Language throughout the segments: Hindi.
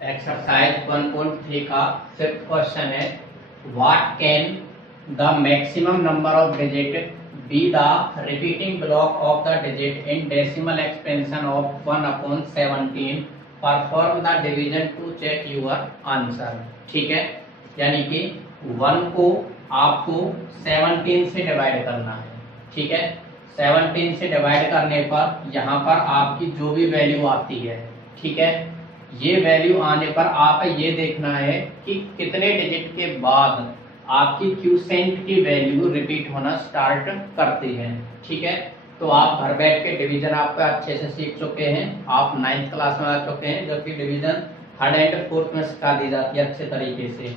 एक्सरसाइज 1.3 का फिफ्थ क्वेश्चन है, what can the maximum number of digit be the repeating block of the digit in decimal expansion of 1/17, perform the division to check your answer. ठीक है, यानी कि 1 को आपको 17 से डिवाइड करना है। ठीक है, 17 से डिवाइड करने पर यहाँ पर आपकी जो भी वैल्यू आती है, ठीक है, ये वैल्यू आने पर आप ये देखना है कि कितने डिजिट के बाद आपकी क्यूसेंट की वैल्यू रिपीट होना स्टार्ट करती है। ठीक है, तो आप घर बैठ के डिवीजन आपको अच्छे से सीख चुके हैं, आप 9th क्लास में आ चुके हैं, जबकि डिवीजन 3rd एंड 4th में सिखा दी जाती है अच्छे तरीके से।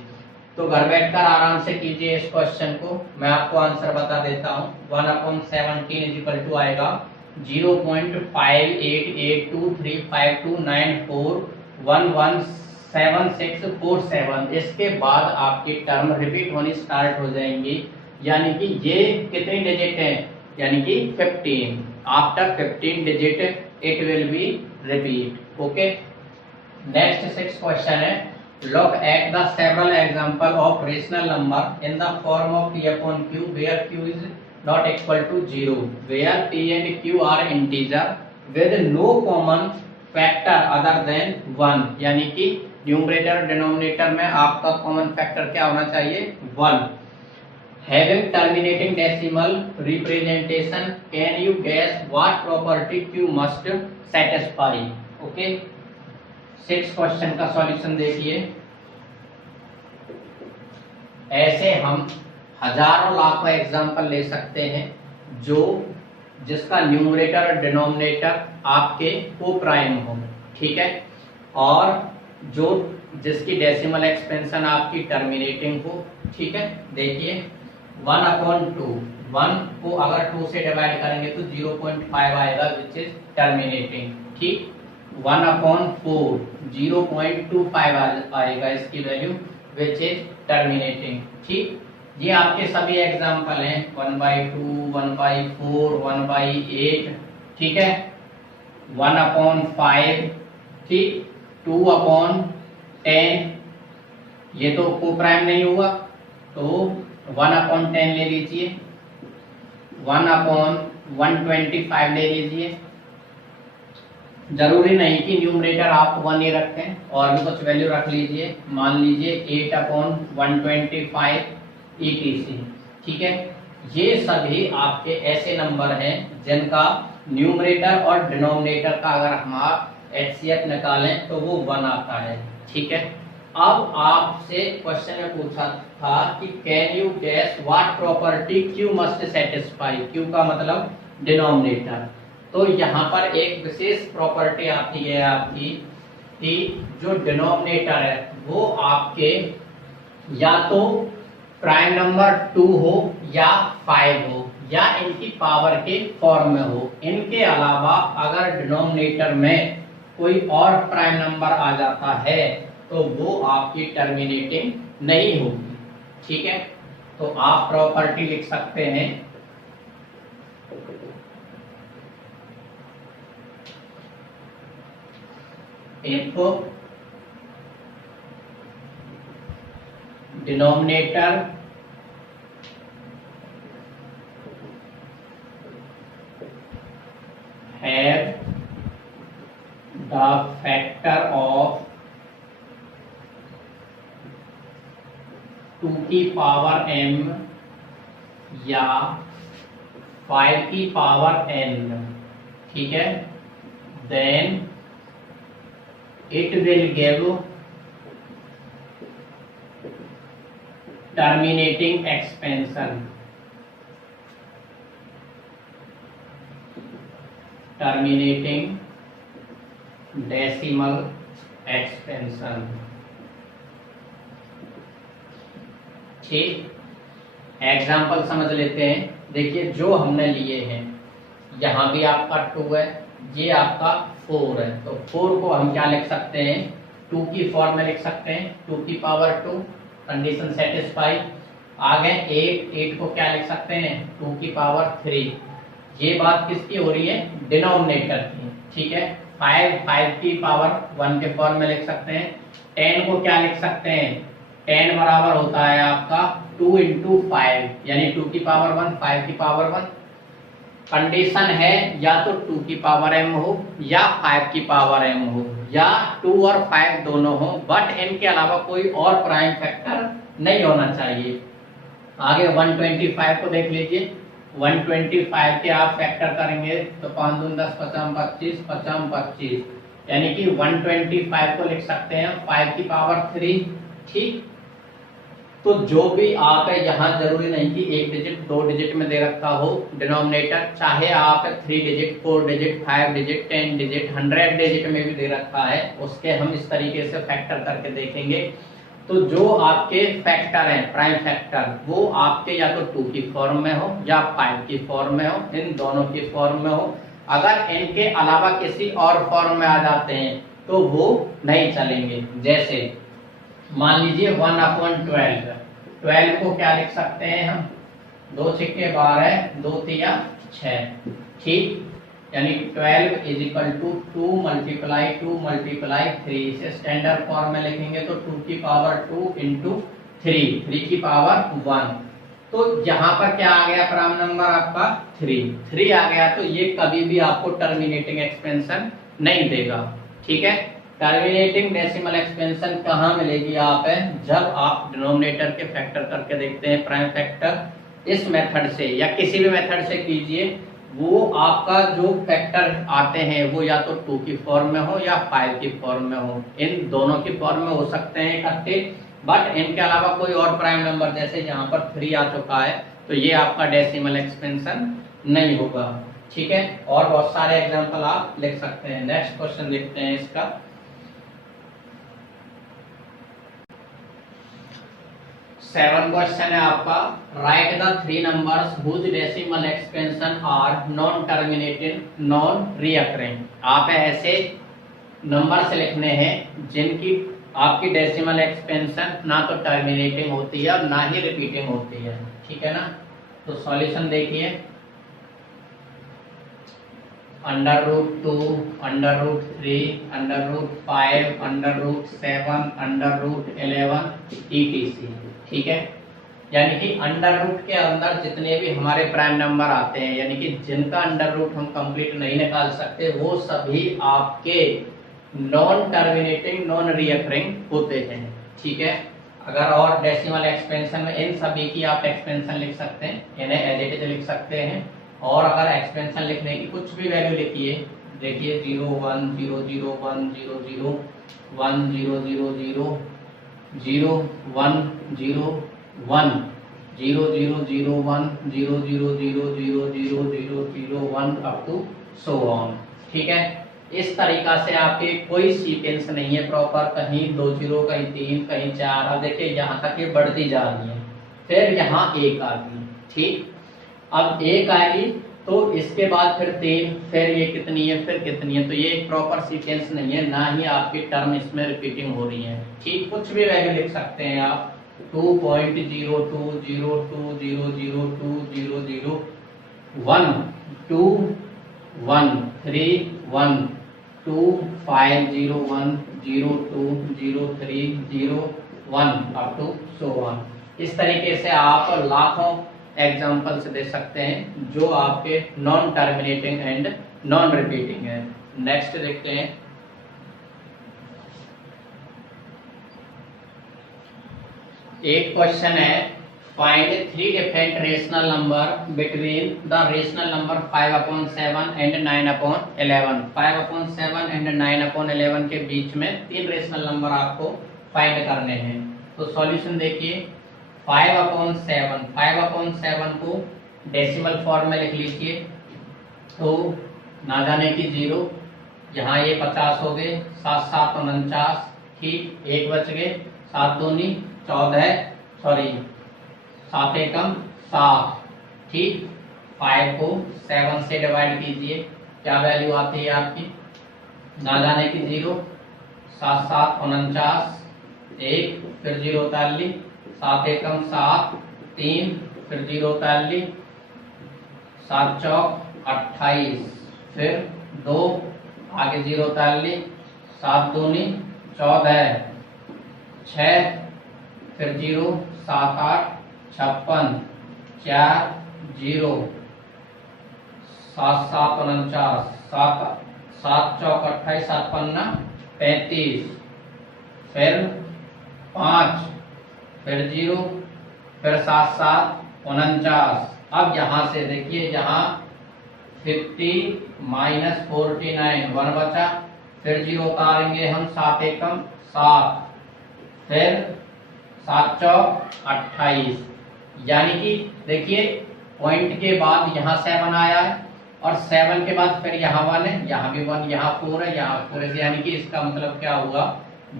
तो घर बैठकर आराम से कीजिए इस क्वेश्चन को, मैं आपको आंसर बता देता हूँ। 1/17 इज इक्वल टू आएगा 0.588239411767। इसके बाद आपकी टर्म रिपीट होनी स्टार्ट हो जाएंगी, यानी कि ये कितनी डिजिट है, यानी कि 15। After 15 digit it will be repeat. Okay, next 6th question है, look at the several example of rational number in the form of p upon q where q is not equal to 0, where p and q are integer with no common factor other than 1। यानी कि न्यूमरेटर डिनोमिनेटर में आपका कॉमन फैक्टर क्या होना चाहिए, 1। Having terminating decimal representation, can you guess what property q must satisfy? Okay, 6th question का सॉल्यूशन देखिए। ऐसे हम हजारों लाखों एग्जाम्पल ले सकते हैं जिसका न्यूमरेटर और डिनोमिनेटर आपके को-प्राइम हो। ठीक है, और जिसकी डेसिमल एक्सपेंशन आपकी टर्मिनेटिंग हो। ठीक है, देखिए 1/2, 1 को अगर 2 से डिवाइड करेंगे तो 0.5 आएगा विच इज टर्मिनेटिंग। ठीक, 1/4 0.25 आएगा इसकी वैल्यू विच इज टर्मिनेटिंग। ठीक, ये आपके सभी एग्जांपल हैं 1/2, 1/4, 1/8। ठीक है, 1/5, ठीक, 2/10। ये तो को प्राइम नहीं हुआ, तो 1/10 ले लीजिए, 1/125 ले लीजिए। जरूरी नहीं कि न्यूमरेटर आप 1 ही रखें, और भी कुछ वैल्यू रख लीजिए, मान लीजिए 8/125 etc। ठीक है, ये सभी आपके ऐसे नंबर हैं जिनका न्यूमरेटर और डिनोमिनेटर का अगर हम HCF निकालें तो वो 1 आता है। ठीक है, अब आपसे क्वेश्चन में पूछा था कि can you guess what property Q must satisfy. Q का मतलब डिनोमिनेटर। तो यहाँ पर एक विशेष प्रॉपर्टी आती है आपकी कि जो डिनोमिनेटर है वो आपके या तो प्राइम नंबर 2 हो या 5 हो या इनकी पावर के फॉर्म में हो। इनके अलावा अगर डिनोमिनेटर में कोई और प्राइम नंबर आ जाता है तो वो आपकी टर्मिनेटिंग नहीं होगी। ठीक है, तो आप प्रॉपर्टी लिख सकते हैं, if denominator have the factor of 2 की पावर m या 5 की पावर n, ठीक है, then it will give terminating expansion, terminating decimal expansion। ठीक, एग्जाम्पल समझ लेते हैं। देखिए जो हमने लिए हैं, यहाँ भी आपका 2 है, ये आपका 4 है, तो 4 को हम क्या लिख सकते हैं, 2 की फॉर्म में लिख सकते हैं, 2 की पावर 2, कंडीशन सेटिस्फाई। आगे 8 को क्या लिख सकते हैं, 2 की पावर 3। ये बात किसकी हो रही है, डिनोमिनेटर की। ठीक है, 5 की पावर 1 के फॉर्म में लिख सकते हैं। 10 को क्या लिख सकते हैं, 10 बराबर होता है आपका 2 × 5 यानी 2 की पावर 1 5 की पावर 1। कंडीशन है या तो 2 की पावर m हो या 5 की पावर m हो या 2 और 5 दोनों हो, बट n के अलावा कोई और प्राइम फैक्टर नहीं होना चाहिए। आगे 125 को देख लीजिए। 125 के आप फैक्टर करेंगे तो 5 दूनी 10 5 25 5 25 यानी कि 125 को लिख सकते हैं 5 की पावर 3। ठीक, तो जो भी आप है यहाँ जरूरी नहीं कि 1 डिजिट 2 डिजिट में दे रखा हो डिनोमिनेटर, चाहे आप 3 digit 4 digit 5 digit 10 digit 100 digit में भी दे रखा है, उसके हम इस तरीके से फैक्टर करके देखेंगे। तो जो आपके फैक्टर हैं प्राइम फैक्टर, वो आपके या तो 2 की फॉर्म में हो या 5 की फॉर्म में हो, इन दोनों की फॉर्म में हो। अगर इनके अलावा किसी और फॉर्म में आ जाते हैं तो वो नहीं चलेंगे। जैसे मान लीजिए 1/12, 12 को क्या लिख सकते हैं हम, 2 छक्के 12 2 तिया 6। ठीक, यानी 12 = 2 × 2 × 3। इसे स्टैंडर्ड फॉर्म में लिखेंगे तो 2 की पावर 2 × 3 की पावर 1। तो यहाँ पर क्या आ गया प्राइम नंबर आपका 3 आ गया। तो ये कभी भी आपको टर्मिनेटिंग एक्सपेंशन नहीं देगा। ठीक है, टर्मिनेटिंग डेसिमल एक्सपेंशन कहाँ मिलेगी आप है, जब आप डिनोमिनेटर के फैक्टर करके देखते हैं प्राइम फैक्टर इस मेथड से या किसी भी मेथड से कीजिए, वो आपका जो फैक्टर आते हैं वो या तो 2 की फॉर्म में हो या 5 की फॉर्म में हो। इन दोनों की फॉर्म में हो सकते हैं इकट्ठे, बट इनके अलावा कोई और प्राइम नंबर जैसे यहाँ पर 3 आ चुका है तो ये आपका डेसिमल एक्सपेंशन नहीं होगा। ठीक है, और बहुत सारे एग्जांपल आप लिख सकते हैं। नेक्स्ट क्वेश्चन देखते हैं इसका। 7 क्वेश्चन है आपका, write the 3 numbers whose decimal expansion are non terminating non recurring. आप ऐसे नंबर से लिखने हैं जिनकी आपकी डेसिमल एक्सपेंशन ना तो टर्मिनेटिंग होती है और ना ही रिपीटिंग होती है। ठीक है ना, तो सॉल्यूशन देखिए। √2 √3 √5 √7 √11 etc। ठीक है, यानी कि अंडर रूट के अंदर जितने भी हमारे प्राइम नंबर आते हैं, यानी कि जिनका अंडर रूट हम कंप्लीट नहीं निकाल सकते, वो सभी आपके नॉन टर्मिनेटिंग नॉन रिकरिंग होते हैं। ठीक है, अगर और डेसिमल एक्सपेंशन में इन सभी की आप एक्सपेंशन लिख सकते हैं, इन्हें एज इट इज लिख सकते हैं। और अगर एक्सपेंशन लिखने की कुछ भी वैल्यू लिखिए, देखिए 0 1 0 0 1 0 0 1 0 0 0 0 1 0 1 0 0 0 1 0 0 0 0 0 0 0 1 अप टू सो ऑन। ठीक है, इस तरीका से आपके कोई सीक्वेंस नहीं है प्रॉपर, कहीं 2 0 कहीं 3 कहीं 4। अब देखिए यहाँ तक ये बढ़ती जा रही है, फिर यहाँ 1 आ गई। ठीक, अब 1 आएगी तो इसके बाद फिर 3, फिर ये कितनी है फिर कितनी है, तो ये एक प्रॉपर सीक्वेंस नहीं है, ना ही आपकी टर्म इसमें रिपीटिंग हो रही है। ठीक, कुछ भी वैल्यू लिख सकते हैं आप, 2.02 0 2 0 0 2 0 0 1 2 1 3 1 2 5 0 1 0 2 0 3 0 1 अप टू सो ऑन। इस तरीके से आप लाखों एग्जाम्पल्स दे सकते हैं जो आपके non terminating and non repeating है। नेक्स्ट देखते हैं। एक क्वेश्चन है, find 3 different rational number between the rational number 5/7 and 9/11। 5/7 and 9/11 के बीच में 3 रेशनल नंबर आपको फाइंड करने हैं। तो सॉल्यूशन देखिए। 5/7 को डेसिमल फॉर्म में लिख लीजिए, तो ना जाने की 0, यहाँ ये 50 हो गए, 7 7 49। ठीक, 1 बच गए, 7 दूनी 14, सॉरी 7 एकम 7। ठीक, 5 को 7 से डिवाइड कीजिए, क्या वैल्यू आती है आपकी, ना जाने की 0, 7 7 49, 1 फिर 0 उतार ली, 7 एकम 7 3 फिर 0 उतार ली, 7 चौक 28 फिर 2 आगे 0 उतार ली, 7 दूनी 14, 6 फिर 0, 7 8 56, 4 0, 7 7 49, 7 7 चौक 28, 7 पन्ना 35, फिर 5, फिर 0, फिर 7 7 49। अब यहाँ से देखिए, यहाँ 50 माइनस 49 1 बचा, फिर 0 उतारेंगे हम, 7 एकम 7, फिर 7 चौक 28, यानी कि देखिए पॉइंट के बाद यहाँ 7 आया है और 7 के बाद फिर यहाँ 1 है, यहाँ भी 1, यहाँ 4 है, यहाँ 4 है, यानी कि इसका मतलब क्या हुआ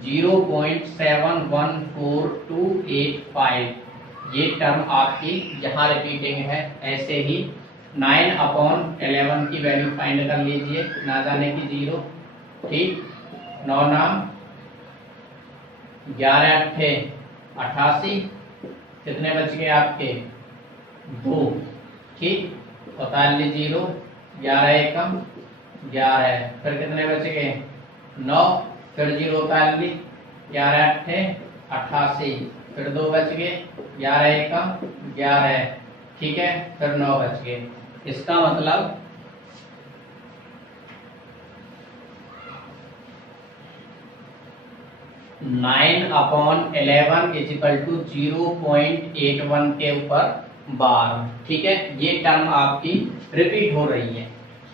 0.714285। ये टर्म आपकी यहाँ रिपीटिंग है। ऐसे ही 9/11 की वैल्यू फाइंड कर लीजिए, ना जाने की 0, ठीक, 9 नाम 11 8 88, कितने बच गए आपके 2, ठीक, उतार ली 0, 11 एकम 11, फिर कितने बच गए 9, फिर 0 उतार ली, 11 8 88, फिर 2 बच गए, 11 एकम 11, ठीक है, फिर 9 बच गए। इसका मतलब 9/11 इजिकल टू 0.81 के ऊपर बार, ठीक है। ये टर्म आपकी रिपीट हो रही है।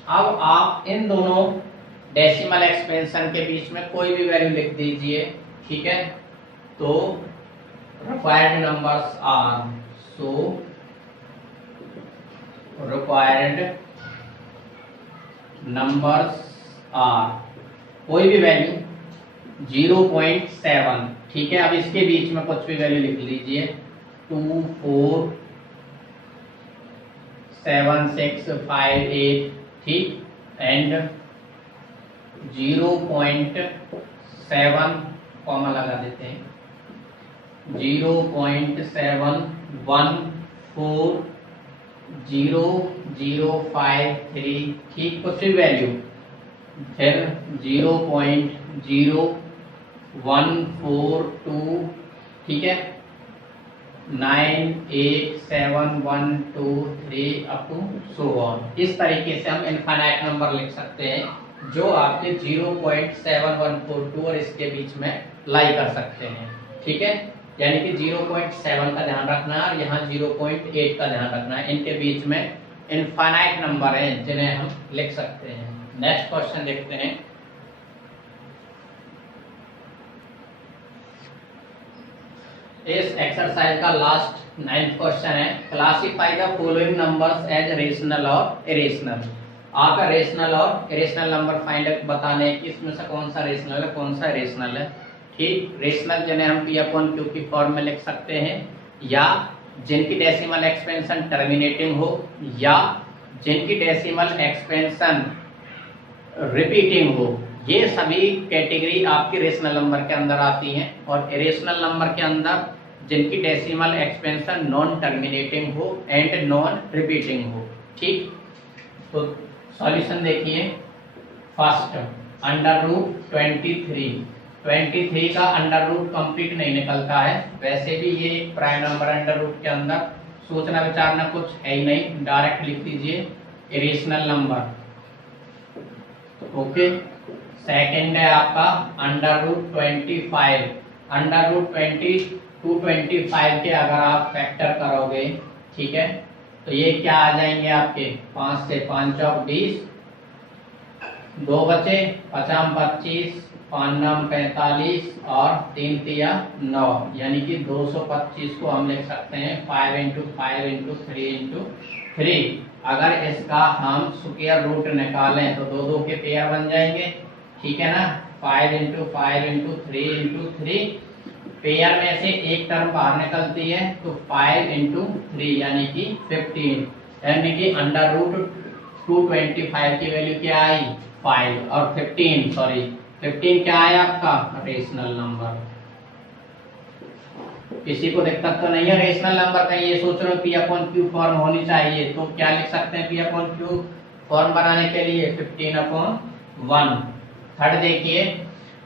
अब आप इन दोनों डेसिमल एक्सपेंशन के बीच में कोई भी वैल्यू लिख दीजिए, ठीक है। तो required numbers are, so required numbers are, कोई भी वैल्यू 0.7, ठीक है। अब इसके बीच में कुछ भी वैल्यू लिख लीजिए, 2 4 7 6 5 8, ठीक, एंड 0.7 कॉमा लगा देते हैं, 0.7140053, ठीक, कुछ भी वैल्यू, फिर 0.0142, ठीक है, 9 8 7 1 2 3 अप टू सो ऑन। इस तरीके से हम इनफाइनाइट नंबर लिख सकते हैं जो आपके 0.7142 और इसके बीच में लाई कर सकते हैं, ठीक है। यानी कि 0.7 का ध्यान रखना है और यहाँ 0.8 का ध्यान रखना है। इनके बीच में इनफाइनाइट नंबर हैं जिन्हें हम लिख सकते हैं। नेक्स्ट क्वेश्चन देखते हैं। इस एक्सरसाइज का लास्ट 9th क्वेश्चन है, classify the following numbers as rational और इरेशनल। आपका रेशनल और इरेशनल नंबर फाइंड बताने कि इसमें से कौन सा रेशनल है कौन सा इरेशनल है, ठीक। रेशनल जिन्हें हम P/Q की फॉर्म में लिख सकते हैं, या जिनकी डेसिमल एक्सपेंशन टर्मिनेटिंग हो, या जिनकी डेसिमल एक्सपेंशन रिपीटिंग हो। ये सभी कैटेगरी आपकी रेशनल नंबर के अंदर आती हैं। और इरेशनल नंबर के अंदर जिनकी डेसिमल एक्सपेंशन नॉन टर्मिनेटिंग हो एंड नॉन रिपीटिंग हो, ठीक। तो सॉल्यूशन देखिए, फर्स्ट √23 का अंडर रूट कंप्लीट नहीं निकलता है। वैसे भी ये प्राइम नंबर अंडर रूट के अंदर सोचना विचारना कुछ है ही नहीं, डायरेक्ट लिख दीजिए इरेशनल नंबर, ओके। सेकेंड है आपका √25, √20 के अगर आप फैक्टर करोगे, ठीक है, तो ये क्या आ जाएंगे आपके 5 से 5 चौक 20, 2 बचे 5 25, 5 9 45 और 3 तिया 9, यानी कि 225 को हम लिख सकते हैं 5 × 5 × 3 × 3। अगर इसका हम स्क्वायर रूट निकालें तो 2 के पेयर बन जाएंगे, ठीक है ना। 5 × 5 × 3 × 3, पेयर में से एक टर्म बाहर निकलती है तो 5 × 3 यानी कि 15, यानी कि √225 की वैल्यू क्या आई 5 और 15 क्या है आपका रेशनल नंबर। किसी को दिक्कत तो नहीं है रेशनल नंबर का? ये सोच रहे हो P/Q फॉर्म होनी चाहिए, तो क्या लिख सकते हैं P/Q फॉर्म बनाने के लिए 15/5 1। थर्ड देखिए,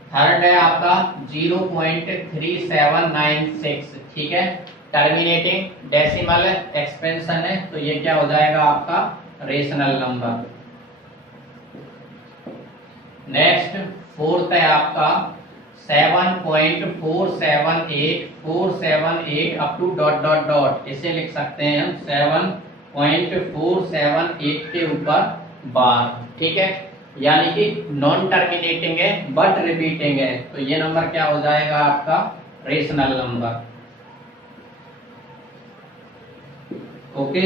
थर्ड है आपका 0.3796, ठीक है। टर्मिनेटिंग डेसिमल एक्सपेंशन है, तो ये क्या हो जाएगा आपका रेशनल नंबर। नेक्स्ट फोर्थ है आपका 7.478 up to dot dot dot, इसे लिख सकते हैं हम 7.478 के ऊपर बार, ठीक है। यानी कि नॉन टर्मिनेटिंग है बट रिपीटिंग है, तो ये नंबर क्या हो जाएगा आपका रेशनल नंबर। ओके,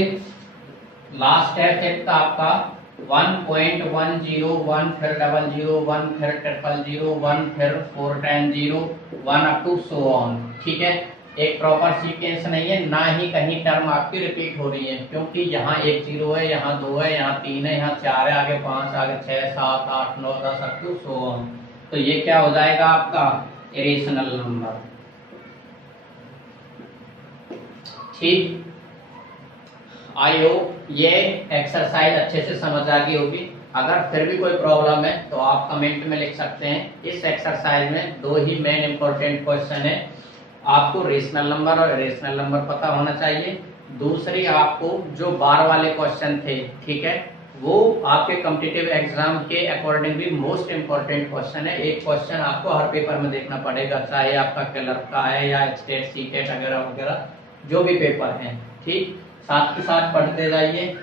लास्ट है फिफ्थ आपका 1.101, फिर 001, फिर 000, फिर 410, 1 अप टू सो ऑन, ठीक है। एक प्रॉपर सीक्वेंस नहीं है, ना ही कहीं टर्म आपकी रिपीट हो रही है, क्योंकि यहाँ 1 0 है, यहाँ 2 है, यहाँ 3 है, यहाँ 4 है, आगे 5, आगे 6, 7, 8, 9, 10 अप टू सो ऑन, तो ये क्या हो जाएगा आपका इरेशनल नंबर। ठीक, आई होप ये एक्सरसाइज अच्छे से समझ आ गई होगी। अगर फिर भी कोई प्रॉब्लम है तो आप कमेंट में लिख सकते हैं। इस एक्सरसाइज में 2 ही मेन इंपॉर्टेंट क्वेश्चन है, आपको रेशनल नंबर और इरेशनल नंबर पता होना चाहिए। दूसरी आपको जो बार वाले क्वेश्चन थे, ठीक है, वो आपके कॉम्पिटिटिव एग्जाम के अकॉर्डिंगली मोस्ट इंपॉर्टेंट क्वेश्चन है। एक क्वेश्चन आपको हर पेपर में देखना पड़ेगा, चाहे आपका क्लर्क का है या स्टेट सीटेट वगैरह वगैरह जो भी पेपर हैं, ठीक। साथ के साथ पढ़ते जाइए।